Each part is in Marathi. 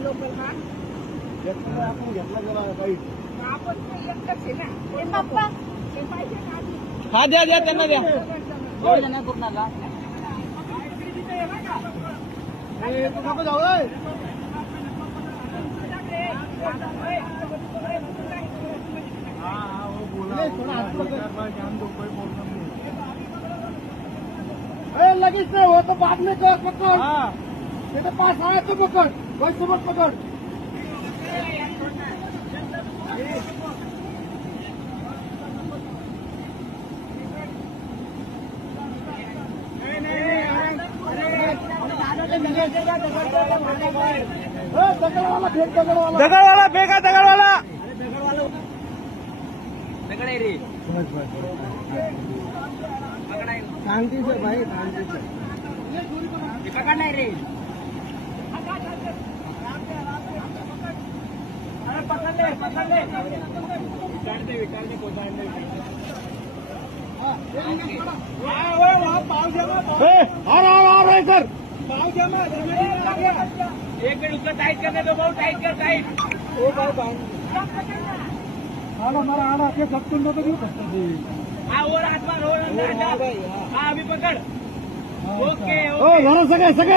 लोकल हा आपण घेतला गेला काही आपण एकच आहे ना पप्पा हे पाहिजे ना हा द्या त्यांना द्या नाही कुठला नको जाऊ लगेच नहीं हो तो बाद में कर पकड़ तेरे पास आया तो पकड़ वही समझ पकड़ दगड़वाला फेंका दगड़वाला दगड़ रे शांति से भाई शांति से पकड़ना है रे पकड़ ले सर एक मिनट उसका टाइट करने दो बहुत टाइट कर टाइट हमारा आना के सब तुम तो नहीं सकते हाँ और हाथ मार हाँ अभी पकड़ ओके ओके सगळे सगळे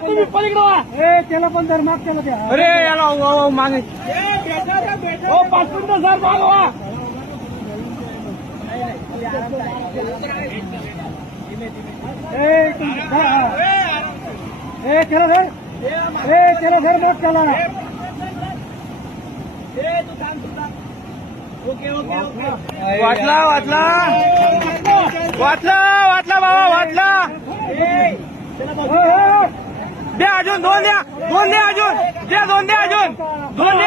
तुम्ही पलीकडे त्याला पण धर माग त्याला द्या अरे याला मागे हो 5 मिनिटं सर मागवा चला घर मत चला वाचला वाचला वाचला वाचला बाबा वाचला द्या अजून दोन द्या अजून द्या दोन द्या अजून दोन